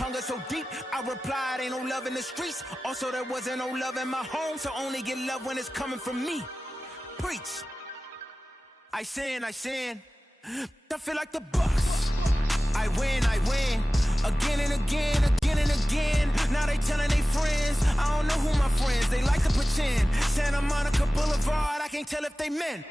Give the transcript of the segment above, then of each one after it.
hunger so deep, I replied, ain't no love in the streets. Also, there wasn't no love in my home, so only get love when it's coming from me. Preach. I sin. I feel like the Bucks. I win. Again and again. Now they telling their friends. I don't know who my friends, they like to pretend. Santa Monica Boulevard, I can't tell if they men.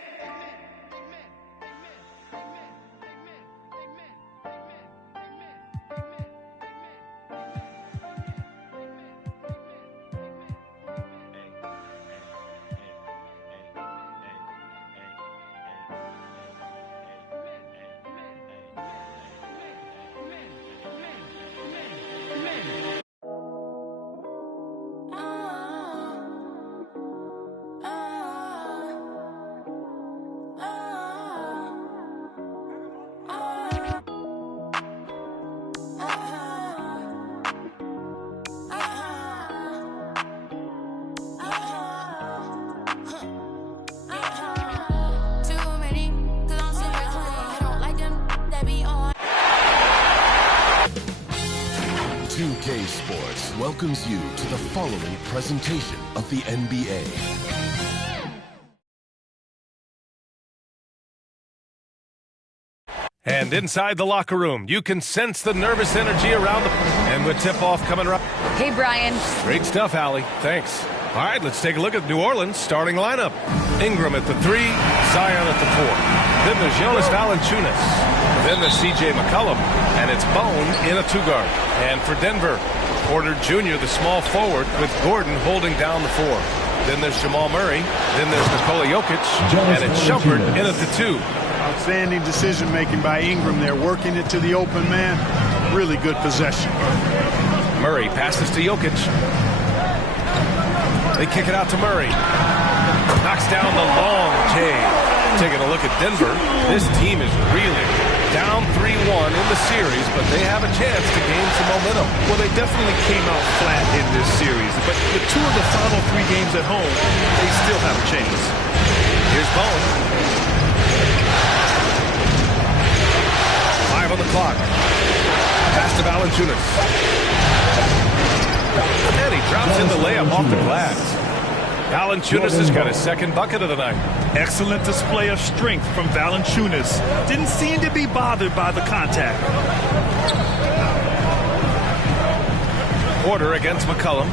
Sports welcomes you to the following presentation of the NBA. And inside the locker room, you can sense the nervous energy around the... And with tip-off coming up... Hey, Brian. Great stuff, Allie. Thanks. All right, let's take a look at New Orleans' starting lineup. Ingram at the 3, Zion at the 4. Then there's Jonas Valanciunas. Then there's C.J. McCollum. And it's Bone in a 2-guard. And for Denver, Porter Jr., the small forward, with Gordon holding down the 4. Then there's Jamal Murray. Then there's Nikola Jokic. And it's Shumpert in at the 2. Outstanding decision-making by Ingram there, working it to the open man. Really good possession. Murray passes to Jokic. They kick it out to Murray. Knocks down the long J. Taking a look at Denver. This team is reeling. Down 3-1 in the series, but they have a chance to gain some momentum. Well, they definitely came out flat in this series, but with 2 of the final 3 games at home, they still have a chance. Here's Bone. 5 on the clock. Pass to Valanciunas. And he drops in the layup off the glass. Valanciunas has got his second bucket of the night. Excellent display of strength from Valanciunas. Didn't seem to be bothered by the contact. Porter against McCollum.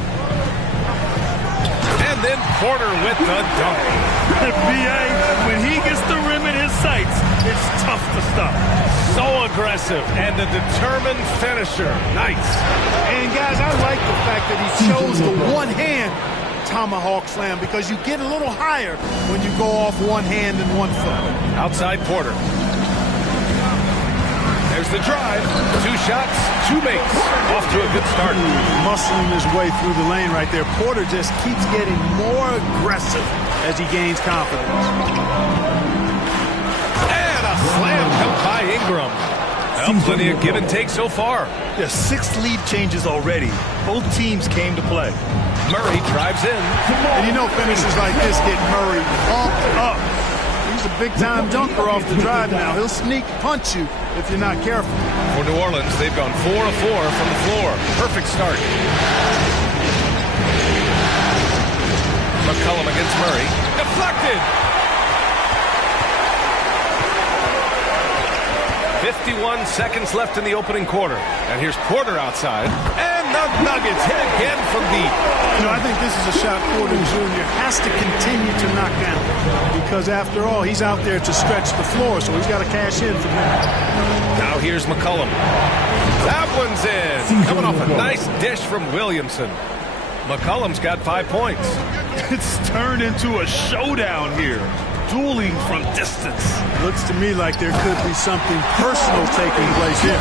And then Porter with the dunk. B.A., when he gets the rim in his sights, it's tough to stop. So aggressive and a determined finisher. Nice. And guys, I like the fact that he chose the one-hand tomahawk slam because you get a little higher when you go off one hand and one foot. Outside Porter. There's the drive. 2 shots, 2 makes. Off to a good start. Muscling his way through the lane right there. Porter just keeps getting more aggressive as he gains confidence. And a slam helped by Ingram. Well, plenty of give and take so far. There's 6 lead changes already. Both teams came to play. Murray drives in. And you know finishes like this get Murray pumped up. He's a big-time dunker off the drive now. He'll sneak punch you if you're not careful. For New Orleans, they've gone 4 of 4 from the floor. Perfect start. McCollum against Murray. Deflected. 51 seconds left in the opening quarter. And here's Porter outside. And the Nuggets hit again from deep. You know, I think this is a shot Porter Jr. has to continue to knock down because, after all, he's out there to stretch the floor, so he's got to cash in from there. Now here's McCollum. That one's in. Coming off a nice dish from Williamson. McCollum's got 5 points. It's turned into a showdown here. Dueling from distance. Looks to me like there could be something personal taking place here.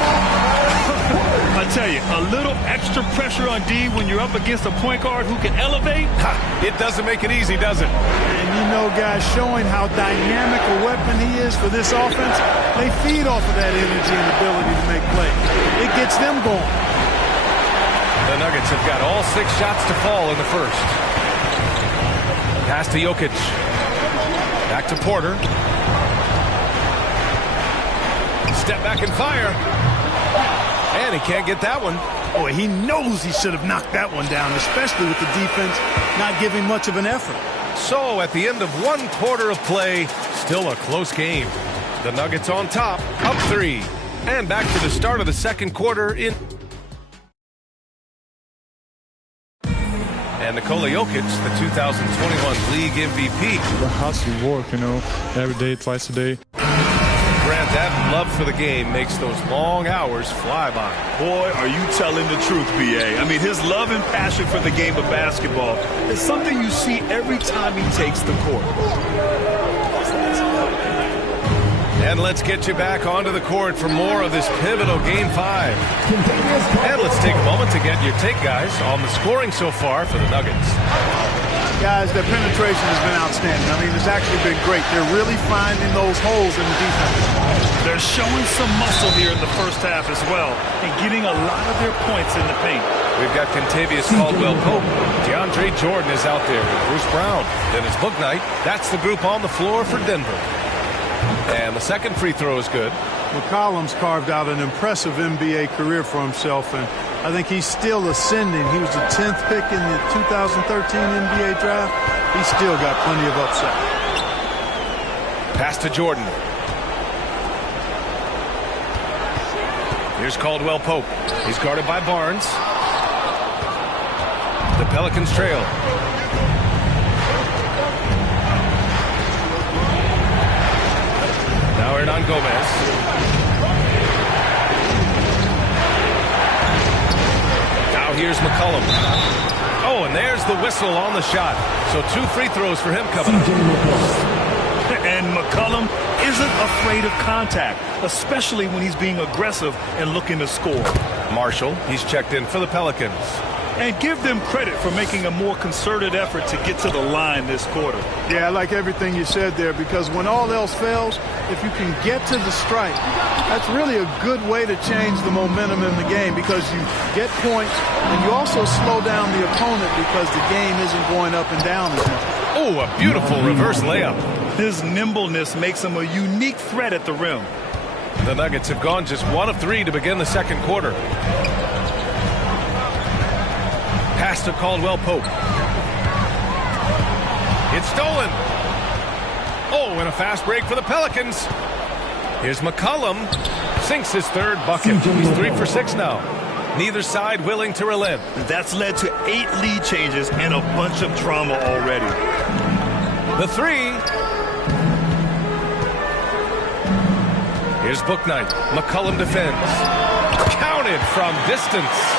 I tell you, a little extra pressure on D when you're up against a point guard who can elevate. It doesn't make it easy, does it? And you know, guys, showing how dynamic a weapon he is for this offense, they feed off of that energy and ability to make plays. It gets them going. The Nuggets have got all 6 shots to fall in the first. Pass to Jokic. Back to Porter. Step back and fire. And he can't get that one. Boy, he knows he should have knocked that one down, especially with the defense not giving much of an effort. So at the end of 1 quarter of play, still a close game. The Nuggets on top, up 3. And back to the start of the second quarter in... And Nikola Jokic, the 2021 league MVP. The hustle work, every day, twice a day. Grant, that love for the game makes those long hours fly by. Boy, are you telling the truth, B.A. I mean, his love and passion for the game of basketball is something you see every time he takes the court. And let's get you back onto the court for more of this pivotal Game 5. And let's take a moment to get your take, guys, on the scoring so far for the Nuggets. Guys, their penetration has been outstanding. I mean, it's actually been great. They're really finding those holes in the defense. They're showing some muscle here in the first half as well and getting a lot of their points in the paint. We've got Kentavious Caldwell-Pope. DeAndre Jordan is out there with Bruce Brown. Dennis Bouknight. That's the group on the floor for Denver. And the second free throw is good. McCollum's carved out an impressive NBA career for himself, and I think he's still ascending. He was the 10th pick in the 2013 NBA draft. He's still got plenty of upside. Pass to Jordan. Here's Caldwell-Pope. He's guarded by Barnes. The Pelicans trail. Now Hernan Gomez. Now here's McCollum. Oh, and there's the whistle on the shot. So 2 free throws for him coming up. And McCollum isn't afraid of contact, especially when he's being aggressive and looking to score. Marshall, he's checked in for the Pelicans. And give them credit for making a more concerted effort to get to the line this quarter. Yeah, I like everything you said there, because when all else fails, if you can get to the stripe, that's really a good way to change the momentum in the game, because you get points and you also slow down the opponent because the game isn't going up and down as much. Oh, a beautiful reverse layup. His nimbleness makes him a unique threat at the rim. The Nuggets have gone just 1 of 3 to begin the second quarter. Pass to Caldwell-Pope. It's stolen. Oh, and a fast break for the Pelicans. Here's McCollum. Sinks his 3rd bucket. He's 3 for 6 now. Neither side willing to relent. That's led to 8 lead changes and a bunch of drama already. The 3. Here's Bouknight. McCollum defends. Counted from distance.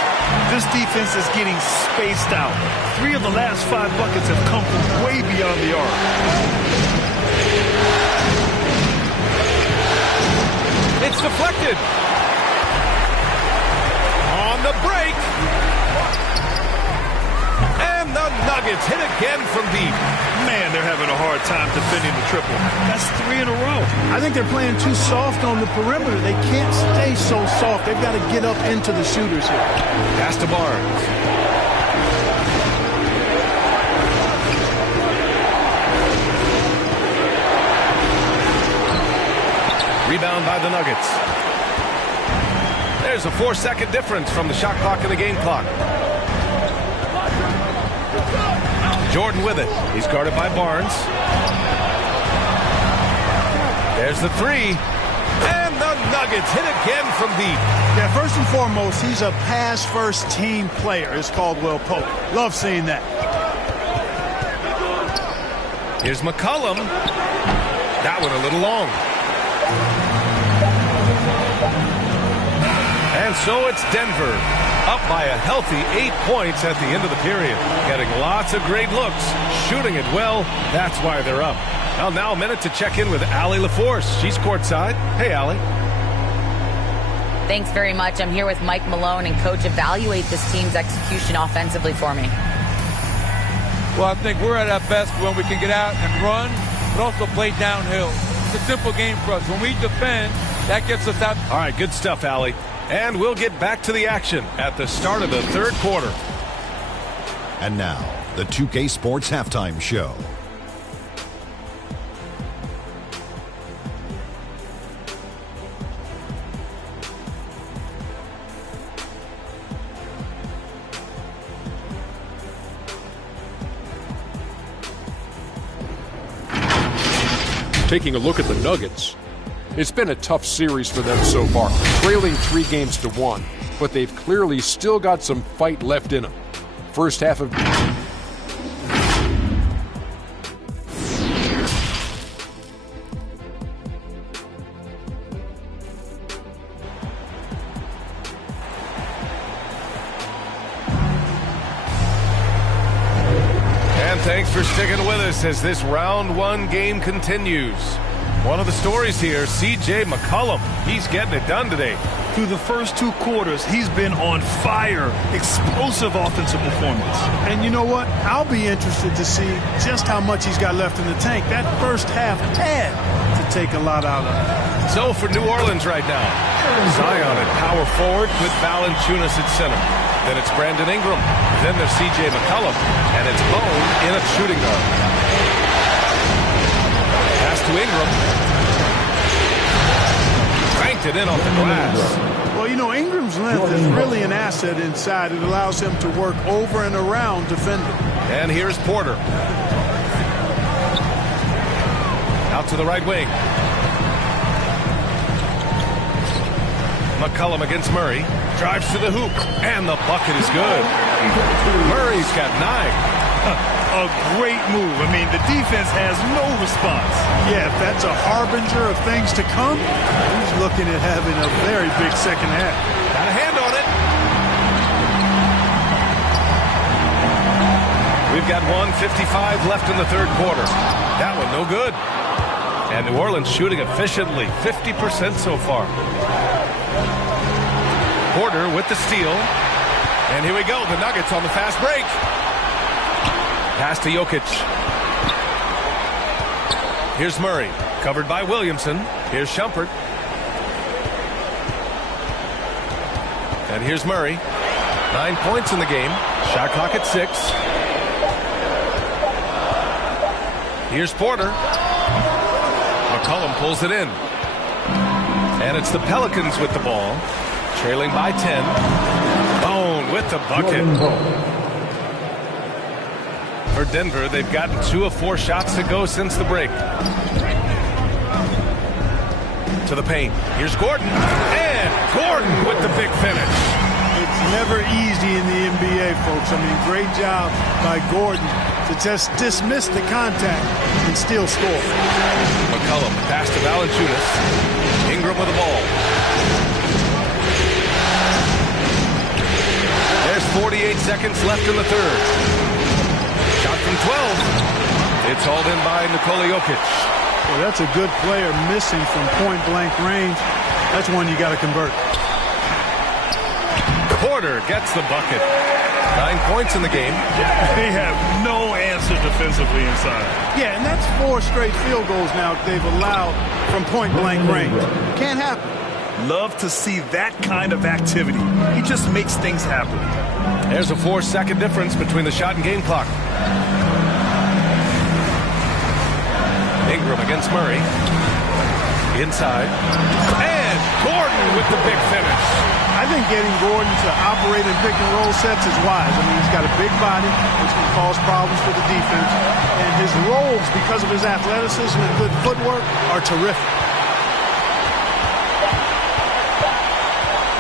This defense is getting spaced out. 3 of the last 5 buckets have come from way beyond the arc. It's deflected. On the break. And the Nuggets hit again from deep. Man, they're having a hard time defending the triple. That's 3 in a row. I think they're playing too soft on the perimeter. They can't stay so soft. They've got to get up into the shooters here. Pass to Barnes. Rebound by the Nuggets. There's a 4-second difference from the shot clock and the game clock. Jordan with it. He's guarded by Barnes. There's the 3. And the Nuggets hit again from deep. Yeah, first and foremost, he's a pass-first team player. It's Caldwell-Pope. Love seeing that. Here's McCollum. That one a little long. And so it's Denver, up by a healthy 8 points at the end of the period. Getting lots of great looks, shooting it well. That's why they're up. Well, now a minute to check in with Allie LaForce. She's courtside. Hey, Allie. Thanks very much. I'm here with Mike Malone, and Coach, evaluate this team's execution offensively for me. Well, I think we're at our best when we can get out and run, but also play downhill. It's a simple game for us. When we defend, that gets us out. All right, good stuff, Allie. And we'll get back to the action at the start of the third quarter. And now, the 2K Sports Halftime Show. Taking a look at the Nuggets, it's been a tough series for them so far, trailing 3-1, but they've clearly still got some fight left in them. First half of... And thanks for sticking with us as this round one game continues. One of the stories here, C.J. McCollum. He's getting it done today. Through the first 2 quarters, he's been on fire. Explosive offensive performance. And you know what? I'll be interested to see just how much he's got left in the tank. That first half had to take a lot out of it. So for New Orleans right now, Zion at power forward with Valanciunas at center. Then it's Brandon Ingram. Then there's C.J. McCollum. And it's Bone in at shooting guard. Pass to Ingram. Cranked it in off the glass. Well, you know, Ingram's length is really an asset inside. It allows him to work over and around defenders. And here's Porter. Out to the right wing. McCollum against Murray. Drives to the hoop. And the bucket is good. Murray's got 9. A great move. I mean, the defense has no response. Yeah, if that's a harbinger of things to come, he's looking at having a very big second half. Got a hand on it. We've got 1:55 left in the third quarter. That one no good. And New Orleans shooting efficiently, 50% so far. Porter with the steal. And here we go, the Nuggets on the fast break. Pass to Jokic. Here's Murray, covered by Williamson. Here's Shumpert. And here's Murray. 9 points in the game. Shot clock at 6. Here's Porter. McCollum pulls it in. And it's the Pelicans with the ball. Trailing by 10. Bone with the bucket. For Denver, they've gotten 2 of 4 shots to go since the break. To the paint. Here's Gordon. And Gordon with the big finish. It's never easy in the NBA, folks. I mean, great job by Gordon to just dismiss the contact and still score. McCollum pass to Valanciunas. Ingram with the ball. There's 48 seconds left in the third. Shot from 12. It's hauled in by Nikola Jokic. Well, that's a good player missing from point-blank range. That's one you got to convert. Porter gets the bucket. 9 points in the game. They have no answer defensively inside. Yeah, and that's 4 straight field goals now they've allowed from point-blank range. Can't happen. Love to see that kind of activity. He just makes things happen. There's a 4-second difference between the shot and game clock. Ingram against Murray. Inside. And Gordon with the big finish. I think getting Gordon to operate in pick and roll sets is wise. I mean, he's got a big body, which can cause problems for the defense. And his rolls, because of his athleticism and good footwork, are terrific.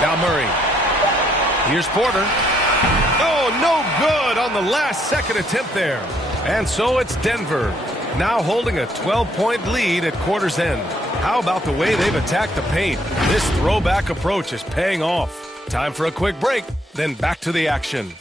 Now Murray. Here's Porter. Oh, no good on the last second attempt there. And so it's Denver, now holding a 12-point lead at quarter's end. How about the way they've attacked the paint? This throwback approach is paying off. Time for a quick break, then back to the action.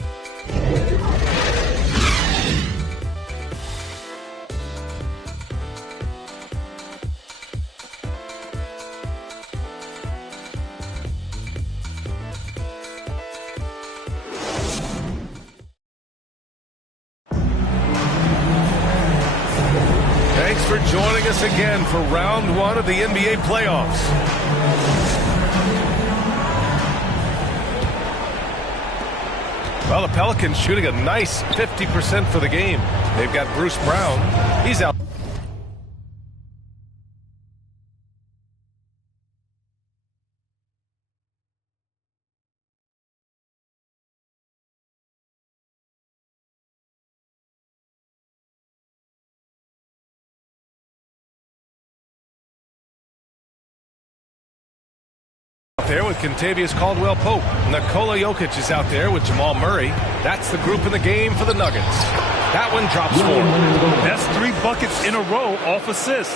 Thanks for joining us again for round 1 of the NBA playoffs. Well, the Pelicans shooting a nice 50% for the game. They've got Bruce Brown. He's out. out there with Kentavious Caldwell-Pope. Nikola Jokic is out there with Jamal Murray. That's the group in the game for the Nuggets. That one drops 4. That's 3 buckets in a row off assist.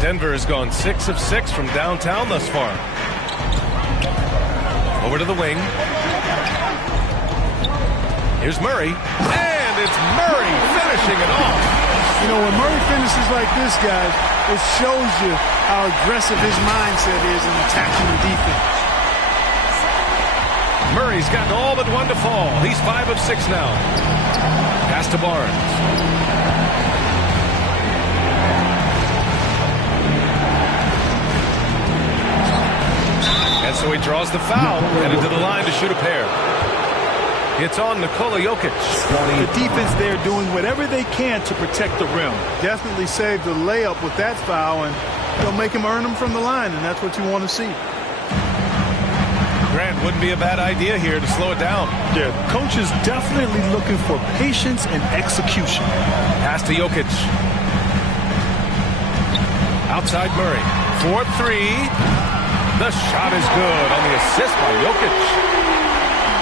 Denver has gone 6 of 6 from downtown thus far. Over to the wing. Here's Murray. And it's Murray finishing it off. You know, when Murray finishes like this, guys, it shows you how aggressive his mindset is in attacking the defense. Murray's gotten all but 1 to fall. He's 5 of 6 now. Pass to Barnes. And so he draws the foul, headed to the line to shoot a pair. It's on Nikola Jokic. The defense there doing whatever they can to protect the rim. Definitely saved the layup with that foul, and they'll make him earn them from the line, and that's what you want to see. Grant, wouldn't be a bad idea here to slow it down. Yeah, coach is definitely looking for patience and execution. Pass to Jokic. Outside Murray. 4-3. The shot is good on the assist by Jokic.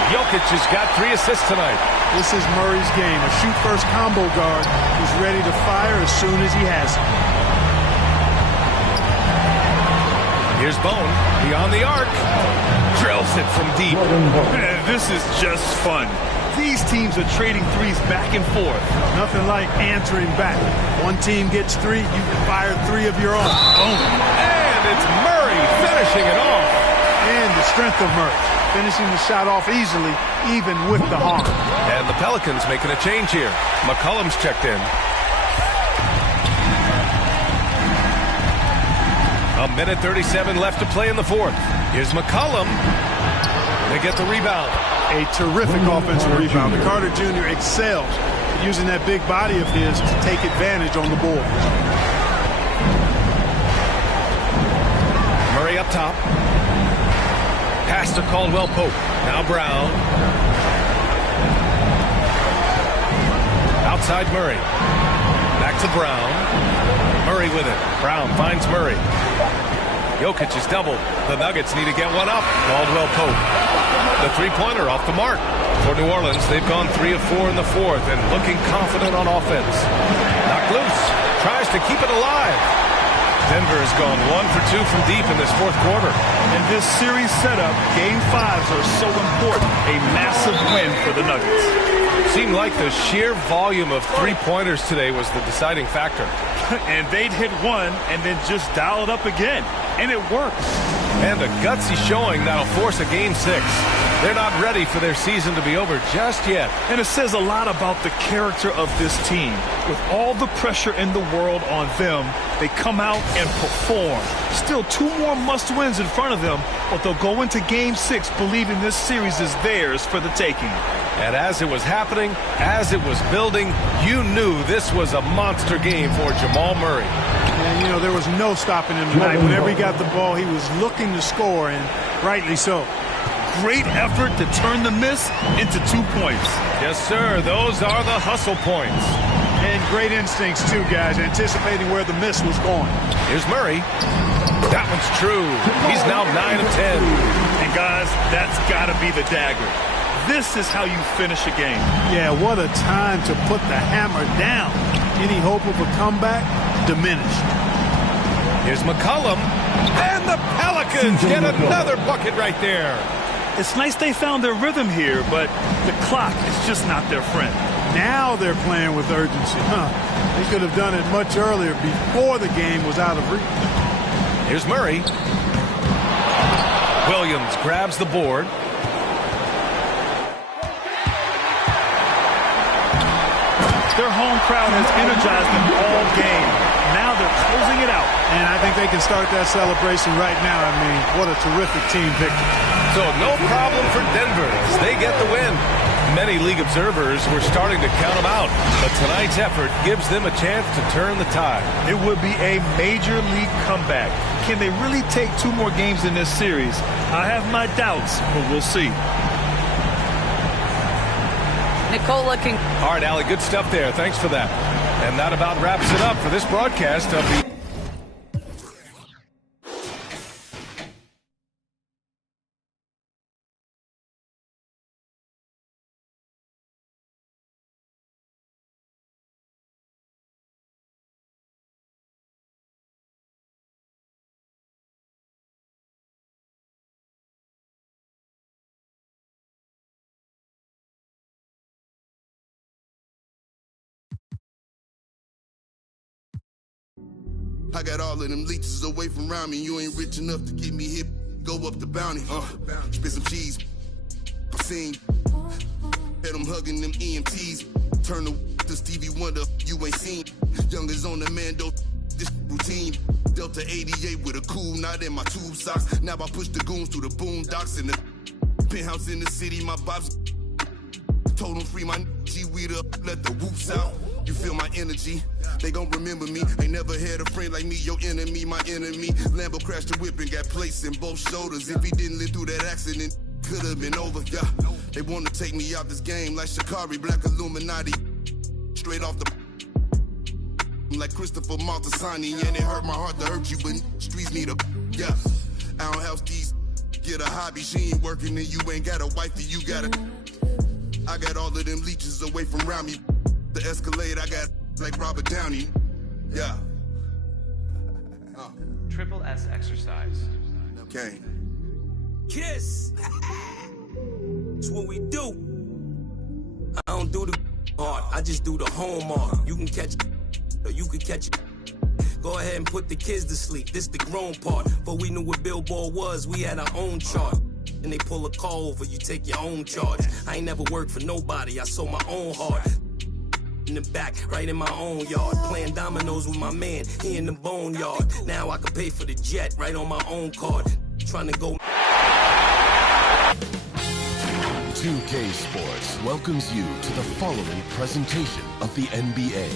Jokic has got 3 assists tonight. This is Murray's game. A shoot-first combo guard who's ready to fire as soon as he has it. Here's Bone beyond the arc. Drills it from deep. This is just fun. These teams are trading threes back and forth. Nothing like answering back. One team gets 3, you fire 3 of your own. Boom. And it's Murray finishing it off. And the strength of Murray, finishing the shot off easily, even with the harm. And the Pelicans making a change here. McCollum's checked in. A minute 37 left to play in the 4th. Here's McCollum. They get the rebound. A terrific offensive rebound. Carter Jr. excels at using that big body of his to take advantage on the board. Murray up top. Pass to Caldwell-Pope. Now Brown. Outside Murray. Back to Brown. Murray with it. Brown finds Murray. Jokic is doubled. The Nuggets need to get one up. Caldwell-Pope. The three-pointer off the mark. For New Orleans, they've gone 3 of 4 in the 4th and looking confident on offense. Knocked loose. Tries to keep it alive. Denver has gone 1 for 2 from deep in this 4th quarter. In this series setup, Game 5s are so important. A massive win for the Nuggets. It seemed like the sheer volume of three-pointers today was the deciding factor. And they'd hit one and then just dial it up again. And it worked. And a gutsy showing that'll force a Game 6. They're not ready for their season to be over just yet. And it says a lot about the character of this team. With all the pressure in the world on them, they come out and perform. Still 2 more must-wins in front of them, but they'll go into Game 6 believing this series is theirs for the taking. And as it was happening, as it was building, you knew this was a monster game for Jamal Murray. And, you know, there was no stopping him tonight. Whenever he got the ball, he was looking to score, and rightly so. Great effort to turn the miss into 2 points. Yes, sir. Those are the hustle points. And great instincts, too, guys, anticipating where the miss was going. Here's Murray. That one's true. He's now 9 of 10. And, guys, that's got to be the dagger. This is how you finish a game. Yeah, what a time to put the hammer down. Any hope of a comeback? Diminished. Here's McCollum. And the Pelicans get another bucket right there. It's nice they found their rhythm here, but the clock is just not their friend. Now they're playing with urgency. They could have done it much earlier before the game was out of reach. Here's Murray. Williams grabs the board. Their home crowd has energized them all game. Now they're closing it out. And I think they can start that celebration right now. I mean, what a terrific team victory. So no problem for Denver as they get the win. Many league observers were starting to count them out, but tonight's effort gives them a chance to turn the tide. It would be a major league comeback. Can they really take 2 more games in this series? I have my doubts, but we'll see. Nikola can... All right, Allie, good stuff there. Thanks for that. And that about wraps it up for this broadcast of the I got all of them leeches away from around me. You ain't rich enough to get me hit. Go up the bounty. Spit some cheese. I seen. Had them hugging them EMTs. Turn to Stevie Wonder. You ain't seen. Youngers on the Mando. This routine. Delta 88 with a cool knot in my tube socks. Now I push the goons through the boondocks in the penthouse in the city. My bobs told them free my G-weed up. Let the whoops out. You feel my energy, they gon' remember me. Ain't never had a friend like me, your enemy, my enemy. Lambo crashed the whip and got placed in both shoulders. If he didn't live through that accident, could've been over, yeah. They wanna take me out this game like Shikari, Black Illuminati. Straight off the like Christopher Maltasani. And it hurt my heart to hurt you, but streets need a, yeah. I don't help these, get a hobby. She ain't working and you ain't got a wifey, you got a. I got all of them leeches away from around me. The Escalade, I got like Robert Downey. Yeah. Triple S exercise. Okay. Kiss. It's what we do. I don't do the hard. I just do the home art. You can catch it, or you can catch it. Go ahead and put the kids to sleep. This the grown part. But we knew what Billboard was. We had our own chart. And they pull a call over. You take your own charge. I ain't never worked for nobody. I sold my own heart. In the back, right in my own yard. Playing dominoes with my man, he in the boneyard. Now I can pay for the jet right on my own card. Trying to go. 2K Sports welcomes you to the following presentation of the NBA.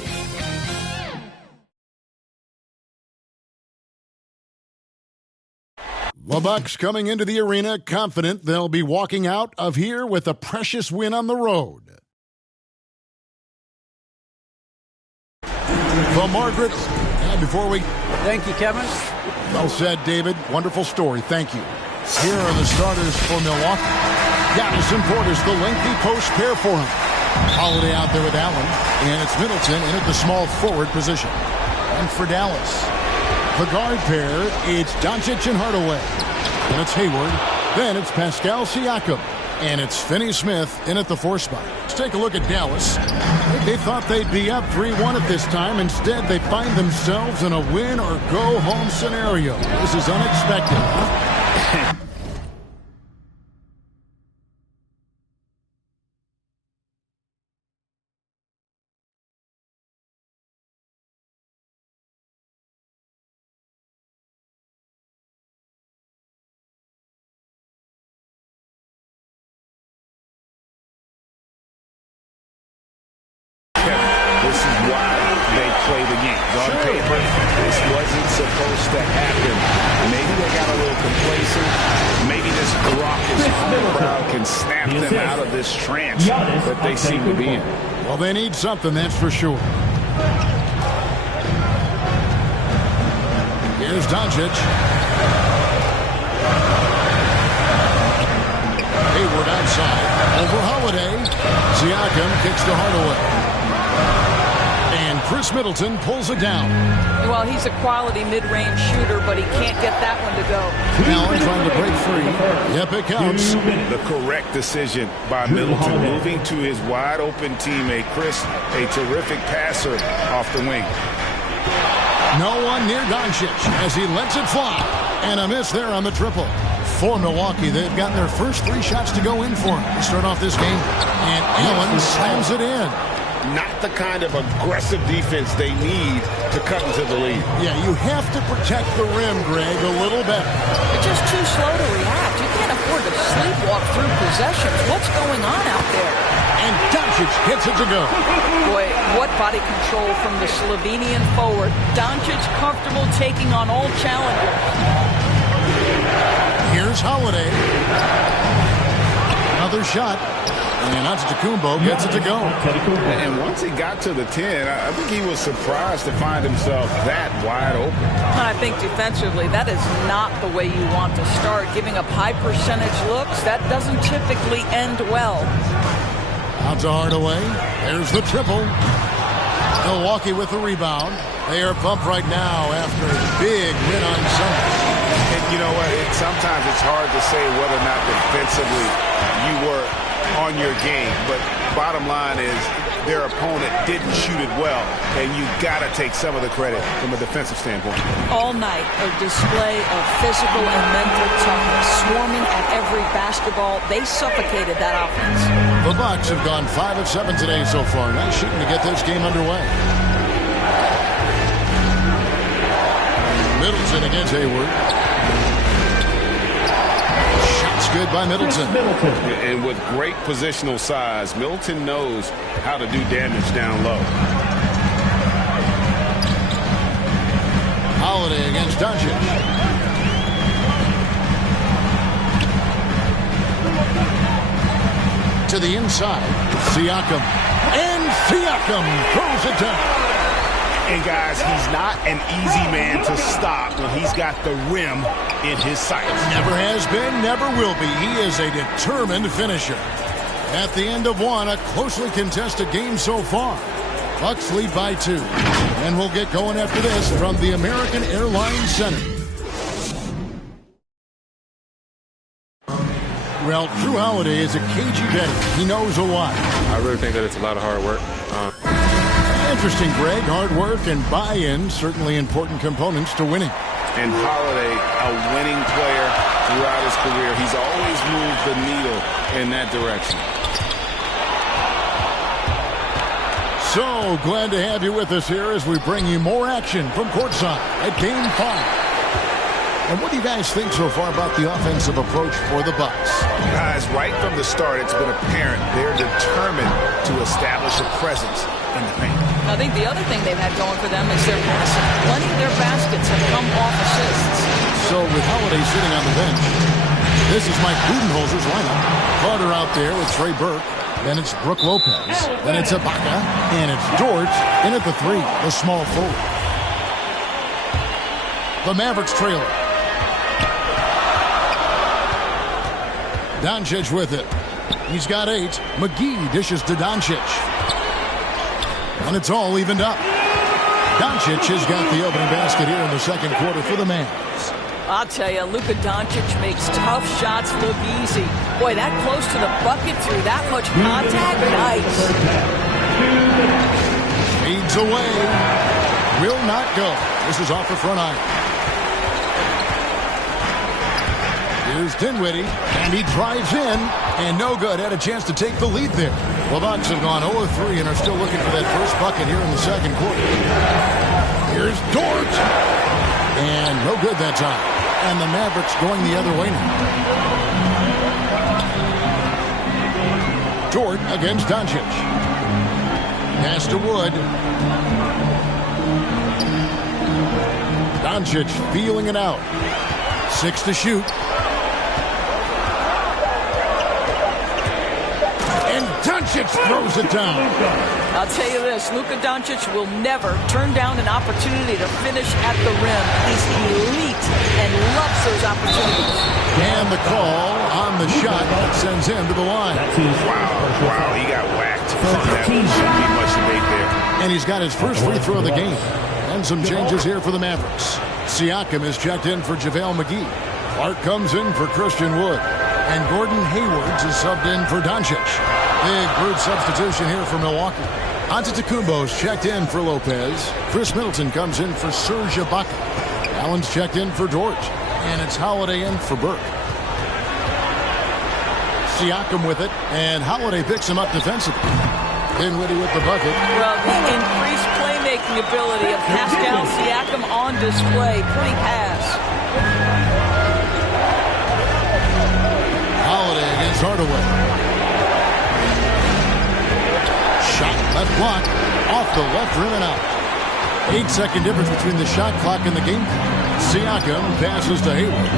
The Bucks coming into the arena confident they'll be walking out of here with a precious win on the road. The Margaret, and before we... Thank you, Kevin. Well said, David. Wonderful story. Thank you. Here are the starters for Milwaukee. Giannis and Portis, the lengthy post pair for him. Holiday out there with Allen, and it's Middleton in at the small forward position. And for Dallas, the guard pair, it's Doncic and Hardaway. And it's Hayward. Then it's Pascal Siakam. And it's Finney Smith in at the 4 spot. Let's take a look at Dallas. They thought they'd be up 3-1 at this time. Instead, they find themselves in a win-or-go-home scenario. This is unexpected, huh? This is why they play the game. On paper, this wasn't supposed to happen. Maybe they got a little complacent. Maybe this raucous home crowd can snap them out of this trance that they seem to be in. Well, they need something, that's for sure. Here's Doncic. Hayward outside. Over Holiday. Siakam kicks to Hardaway. And Chris Middleton pulls it down. Well, he's a quality mid-range shooter, but he can't get that one to go. Allen trying to break free. Yep, it counts. The correct decision by Middleton, moving to his wide-open teammate, Chris, a terrific passer off the wing. No one near Doncic as he lets it fly. And a miss there on the triple. For Milwaukee, they've gotten their first 3 shots to go in for him to start off this game. And Allen slams it in. Not the kind of aggressive defense they need to cut into the lead. Yeah, you have to protect the rim, Greg, a little better. They're just too slow to react. You can't afford to sleepwalk through possessions. What's going on out there? And Doncic gets it to go. Boy, what body control from the Slovenian forward. Doncic comfortable taking on all challengers. Here's Holiday. Another shot. And Antetokounmpo gets it to go. And once he got to the 10, I think he was surprised to find himself that wide open. I think defensively, that is not the way you want to start. Giving up high percentage looks, that doesn't typically end well. Out to Hardaway. There's the triple. Milwaukee with the rebound. They are pumped right now after a big win on Sunday. And you know what? Sometimes it's hard to say whether or not defensively you were on your game. But bottom line is their opponent didn't shoot it well, and you got to take some of the credit from a defensive standpoint. All night, a display of physical and mental toughness, swarming at every basketball. They suffocated that offense. The Bucks have gone 5 of 7 today so far. Nice shooting to get this game underway. Middleton against Hayward. Shots good by Middleton. And with great positional size, Middleton knows how to do damage down low. Holiday against Doncic. To the inside, Siakam. And Siakam throws it down. And guys, he's not an easy man to stop when he's got the rim in his sights. Never has been, never will be. He is a determined finisher. At the end of one, a closely contested game so far. Bucks lead by 2. And we'll get going after this from the American Airlines Center. Well, Drew Holiday is a cagey veteran. He knows a lot. I really think that it's a lot of hard work. Interesting, Greg. Hard work and buy-in, certainly important components to winning. And Holiday, a winning player throughout his career. He's always moved the needle in that direction. So glad to have you with us here as we bring you more action from courtside at Game 5. And what do you guys think so far about the offensive approach for the Bucks? Guys, right from the start, it's been apparent they're determined to establish a presence in the paint. I think the other thing they've had going for them is their passing. Plenty of their baskets have come off assists. So with Holiday sitting on the bench, this is Mike Budenholzer's lineup. Carter out there with Trey Burke. Then it's Brook Lopez. Then it's Ibaka. And it's Dort in at the 3, the small forward. The Mavericks trailer. Doncic with it. He's got 8. McGee dishes to Doncic. And it's all evened up. Doncic has got the opening basket here in the second quarter for the Mavs. I'll tell you, Luka Doncic makes tough shots look easy. Boy, that close to the bucket through that much contact, nice. Fades away. Will not go. This is off the front iron. Here's Dinwiddie, and he drives in, and no good. Had a chance to take the lead there. The Bucks have gone 0-3 and are still looking for that first bucket here in the second quarter. Here's Dort, and no good that time. And the Mavericks going the other way now. Dort against Doncic. Pass to Wood. Doncic feeling it out. 6 to shoot. Doncic throws it down. I'll tell you this, Luka Doncic will never turn down an opportunity to finish at the rim. He's elite and loves those opportunities. And the call on the shot sends him to the line. Wow, he got whacked. That shouldn't be much debate there. And he's got his first free throw of the game. And some changes here for the Mavericks. Siakam is checked in for JaVale McGee. Clark comes in for Christian Wood. And Gordon Hayward is subbed in for Doncic. Big group substitution here for Milwaukee. Antetokounmpo's checked in for Lopez. Chris Middleton comes in for Serge Ibaka. Allen's checked in for Dort. And it's Holiday in for Burke. Siakam with it. And Holiday picks him up defensively. Dinwiddie with the bucket. Well, the increased playmaking ability of Pascal Siakam on display. Pretty pass. Holiday against Hardaway. Shot left block, off the left rim and out. 8-second difference between the shot clock and the game clock. Siakam passes to Hayward.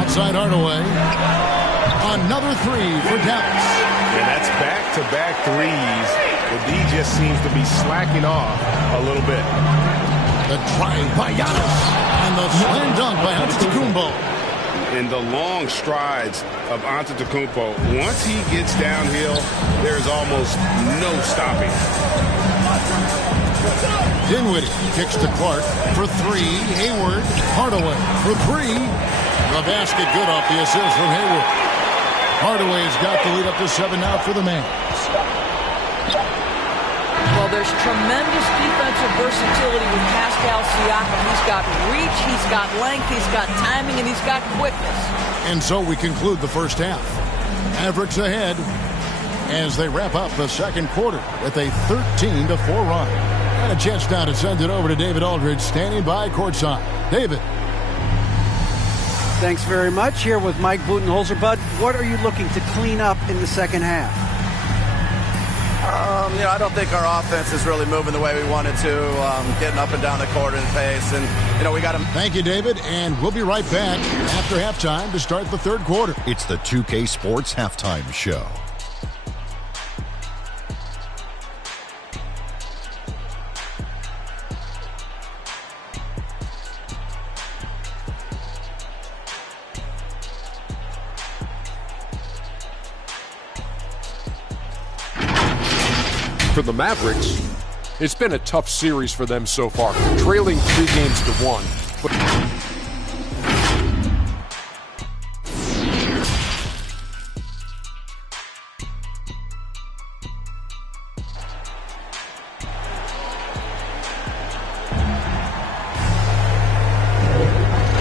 Outside Hardaway. Another 3 for Dallas. And that's back-to-back threes. The D just seems to be slacking off a little bit. The drive by Giannis. And the slam dunk by Antetokounmpo. And the long strides of Antetokounmpo. Once he gets downhill, there's almost no stopping. Dinwiddie kicks to Clark for 3. Hayward, Hardaway for 3. The basket good off the assist from Hayward. Hardaway's got the lead up to 7 now for the Mavs. Well, there's tremendous defensive versatility with Pascal Siakam. He's got reach, he's got length, he's got timing, and he's got quickness. And so we conclude the first half. Mavericks ahead as they wrap up the second quarter with a 13-4 run. And a chance now to send it over to David Aldridge, standing by courtside. David. Thanks very much. Here with Mike Budenholzer. Bud, what are you looking to clean up in the second half? I don't think our offense is really moving the way we wanted to, getting up and down the court in pace. And, we got to... Thank you, David. And we'll be right back after halftime to start the third quarter. It's the 2K Sports Halftime Show. For the Mavericks, it's been a tough series for them so far, trailing 3 games to 1.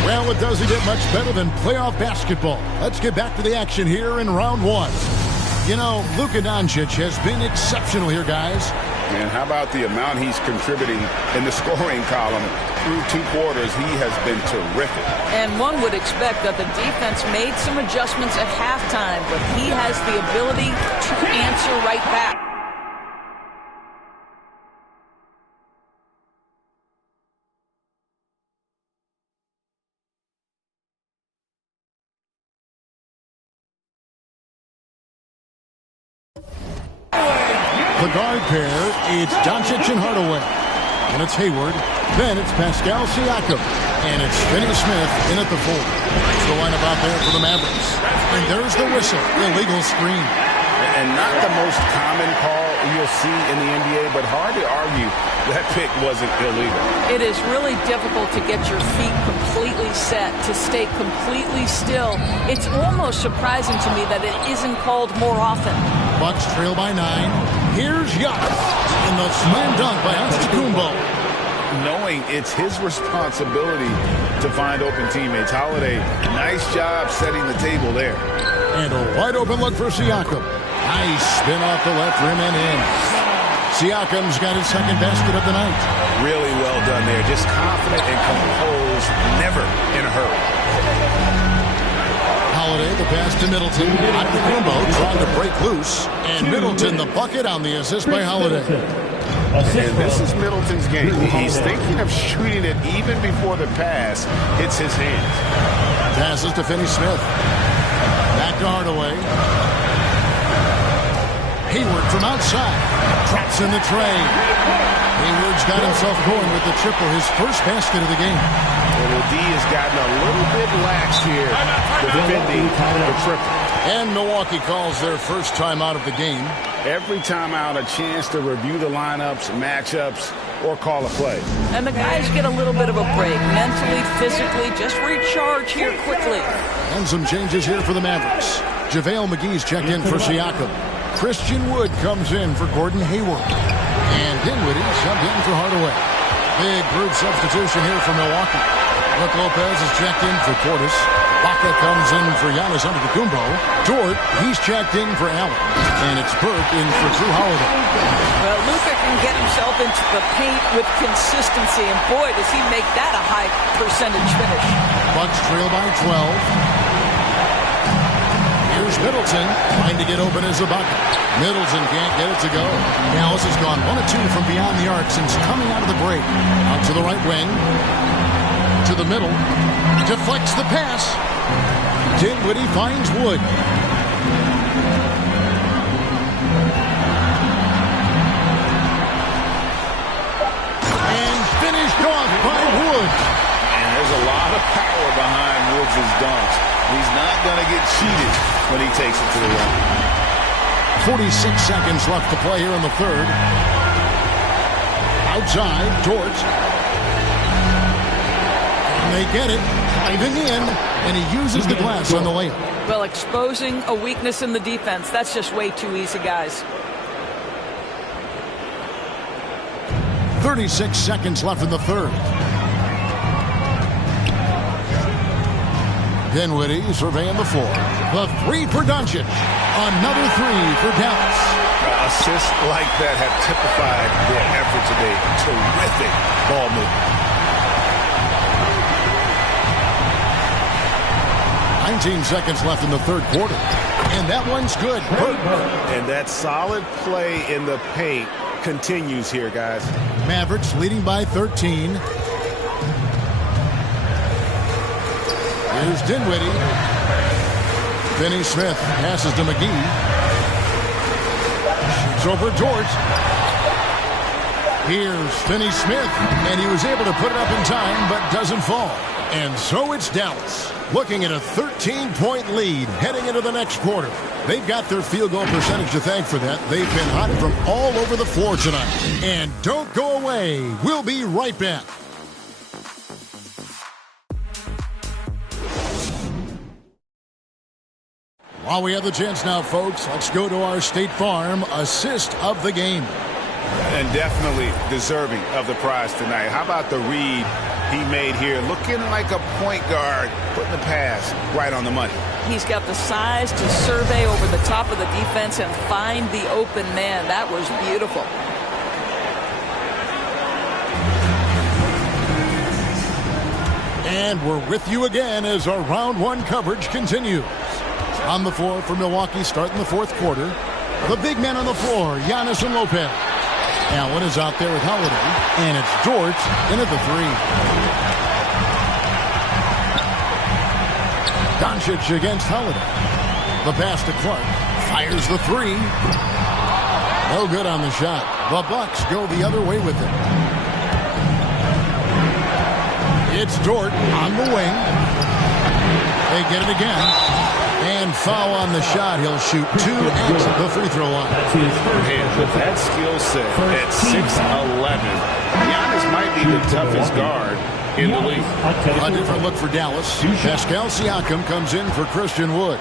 Well, it doesn't get much better than playoff basketball. Let's get back to the action here in round 1. Luka Doncic has been exceptional here, guys. And how about the amount he's contributing in the scoring column? Through 2 quarters, he has been terrific. And one would expect that the defense made some adjustments at halftime, but he has the ability to answer right back. The guard pair, it's Doncic and Hardaway. And it's Hayward. Then it's Pascal Siakam. And it's Finney Smith in at the 4. That's the lineup out there for the Mavericks. And there's the whistle. Illegal screen. And not the most common call you'll see in the NBA, but hard to argue that pick wasn't illegal. It is really difficult to get your feet completely set, to stay completely still. It's almost surprising to me that it isn't called more often. Bucks trail by 9. Here's Giannis in the slam dunk by Antetokounmpo. Knowing it's his responsibility to find open teammates. Holiday, nice job setting the table there. And a wide open look for Siakam. Nice spin off the left rim and in. Siakam's got his second basket of the night. Really well done there. Just confident and composed, never in a hurry. Holiday, the pass to Middleton. Antetokounmpo trying to break loose. And Middleton, the bucket on the assist by Holiday. And this is Middleton's game. He's thinking of shooting it even before the pass hits his hands. Passes to Finney Smith. Back to Hardaway. Hayward from outside. Drops in the tray. Hayward's got himself going with the triple, his first basket of the game. Well, the D has gotten a little bit lax here defending the triple. And Milwaukee calls their first timeout of the game. Every timeout, a chance to review the lineups, matchups, or call a play. And the guys get a little bit of a break, mentally, physically, just recharge here quickly. And some changes here for the Mavericks. JaVale McGee's checked in for Siakam. Christian Wood comes in for Gordon Hayward. And Dinwiddie subbed in for Hardaway. Big group substitution here for Milwaukee. Brook Lopez is checked in for Portis. Baca comes in for Giannis Antetokounmpo. Dort, he's checked in for Allen. And it's Burke in for Drew Holiday. Well, Luka can get himself into the paint with consistency, and boy, does he make that a high percentage finish. Bucks trail by 12. Here's Middleton trying to get open as a bucket. Middleton can't get it to go. Dallas has gone 1 of 2 from beyond the arc since coming out of the break. Out to the right wing. To the middle. Deflects the pass. Dinwiddie finds Wood. And finished off by Wood. And there's a lot of power behind Woods' dunks. He's not going to get cheated when he takes it to the line. 46 seconds left to play here in the third. Outside, Dort. And they get it. driving in, and he uses the glass on the layup. Well, exposing a weakness in the defense, that's just way too easy, guys. 36 seconds left in the third. Dinwiddie surveying the floor. The three for Doncic. Another three for Dallas. Assists like that have typified their effort today. Terrific ball movement. 19 seconds left in the third quarter. And that one's good. And that solid play in the paint continues here, guys. Mavericks leading by 13. Here's Dinwiddie. Finney Smith passes to McGee. Shoots over Dort. Here's Finney Smith, and he was able to put it up in time, but doesn't fall. And so it's Dallas, looking at a 13-point lead heading into the next quarter. They've got their field goal percentage to thank for that. They've been hot from all over the floor tonight. And don't go away. We'll be right back. While we have the chance now, folks, let's go to our State Farm assist of the game. And definitely deserving of the prize tonight. How about the read he made here? Looking like a point guard, putting the pass right on the money. He's got the size to survey over the top of the defense and find the open man. That was beautiful. And we're with you again as our round one coverage continues. On the floor for Milwaukee starting the fourth quarter. The big men on the floor, Giannis and Lopez. Allen is out there with Holiday, and it's Dort in at the three. Doncic against Holiday. The pass to Clark. Fires the three. No good on the shot. The Bucks go the other way with it. It's Dort on the wing. They get it again. And foul on the shot. He'll shoot two at the free throw line. And with that skill set at 6'11", Giannis might be the toughest guard in the league. A different look for Dallas. Pascal Siakam comes in for Christian Wood.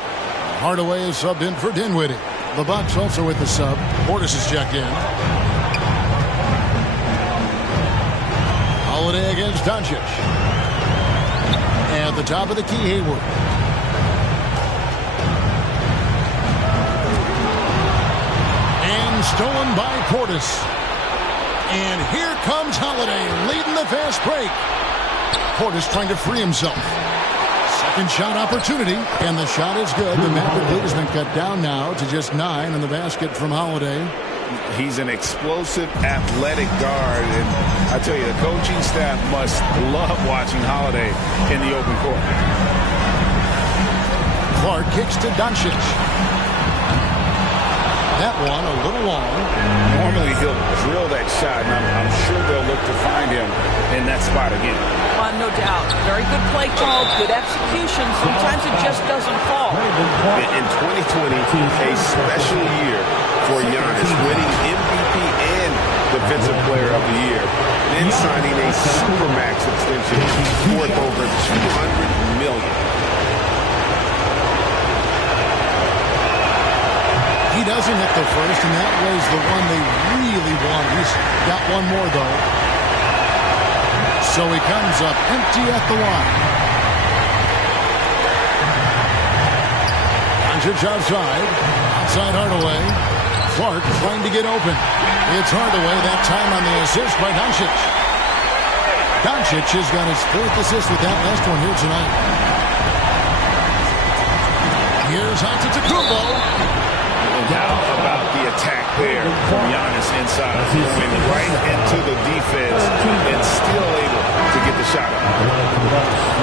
Hardaway is subbed in for Dinwiddie. The Bucks also with the sub. Portis is checked in. Holiday against Doncic. At the top of the key, Hayward. Stolen by Portis. And here comes Holiday leading the fast break. Portis trying to free himself. Second shot opportunity, and the shot is good. The Maverick lead has been cut down now to just 9 in the basket from Holiday. He's an explosive, athletic guard, and I tell you, the coaching staff must love watching Holiday in the open court. Clark kicks to Doncic. That one a little long. Normally he'll drill that shot, and I'm sure they'll look to find him in that spot again. No doubt. Very good play call, good execution. Sometimes it just doesn't fall. In 2020, a special year for Giannis, winning MVP and Defensive Player of the Year, then signing a Supermax extension worth over $200 million. He doesn't hit the first, and that was the one they really wanted. He's got one more, though. So he comes up empty at the line. Doncic outside. Outside Hardaway. Clark trying to get open. It's Hardaway, that time on the assist by Doncic. Doncic has got his fourth assist with that last one here tonight. Here's Antetokounmpo. How about the attack there from Giannis inside, going right into the defense and still able to get the shot up.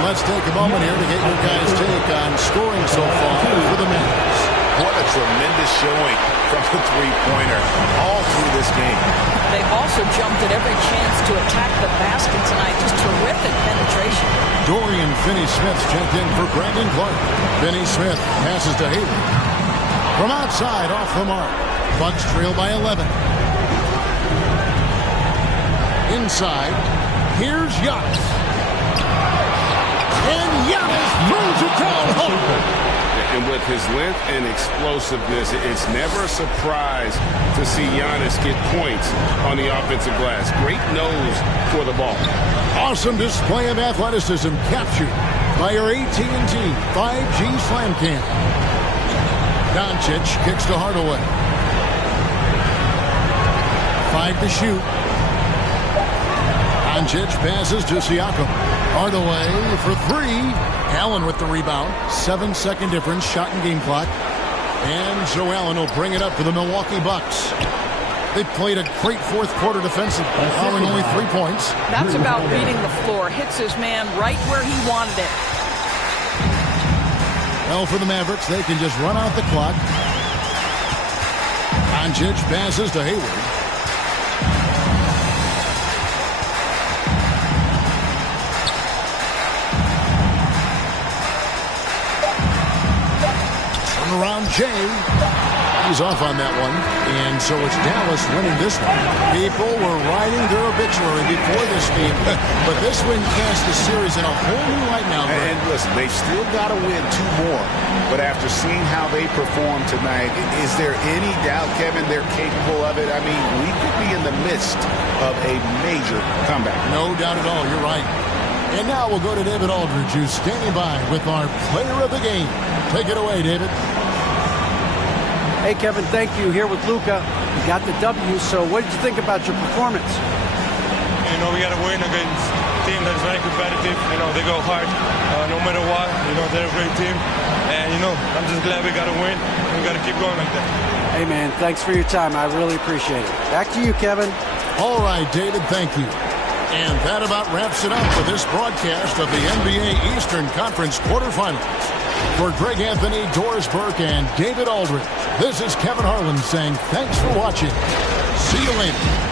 Let's take a moment here to get your guys' take on scoring so far for the Mavs. What a tremendous showing from the three-pointer all through this game. They've also jumped at every chance to attack the basket tonight. Just terrific penetration. Dorian Finney-Smith checked in for Brandon Clark. Finney-Smith passes to Hayward. From outside, off the mark. Bucks trail by 11. Inside, here's Giannis. And Giannis moves it down home. And with his length and explosiveness, it's never a surprise to see Giannis get points on the offensive glass. Great nose for the ball. Awesome display of athleticism captured by your AT&T 5G Slam Cam. Doncic kicks to Hardaway. 5 to shoot. Doncic passes to Siakam. Hardaway for 3. Allen with the rebound. 7-second difference, shot and game clock. And Joe Allen will bring it up for the Milwaukee Bucks. They played a great fourth quarter defensively, allowing only 3 points. That's about reading the floor. Hits his man right where he wanted it. Well, for the Mavericks, they can just run out the clock. Doncic passes to Hayward. Around Jay. He's off on that one. And so it's Dallas winning this one. People were writing their obituary before this game. But this win cast the series in a whole new light now. And listen, they've still got to win 2 more. But after seeing how they performed tonight, is there any doubt, Kevin, they're capable of it? I mean, we could be in the midst of a major comeback. No doubt at all. You're right. And now we'll go to David Aldridge, who's standing by with our player of the game. Take it away, David. Hey, Kevin, thank you. Here with Luka. You got the W, so what did you think about your performance? You know, we got to win against a team that's very competitive. You know, they go hard no matter what. You know, they're a great team. And, you know, I'm just glad we got to win. We got to keep going like that. Hey, man, thanks for your time. I really appreciate it. Back to you, Kevin. All right, David, thank you. And that about wraps it up for this broadcast of the NBA Eastern Conference quarterfinals. For Greg Anthony, Doris Burke, and David Aldridge, this is Kevin Harlan saying thanks for watching. See you later.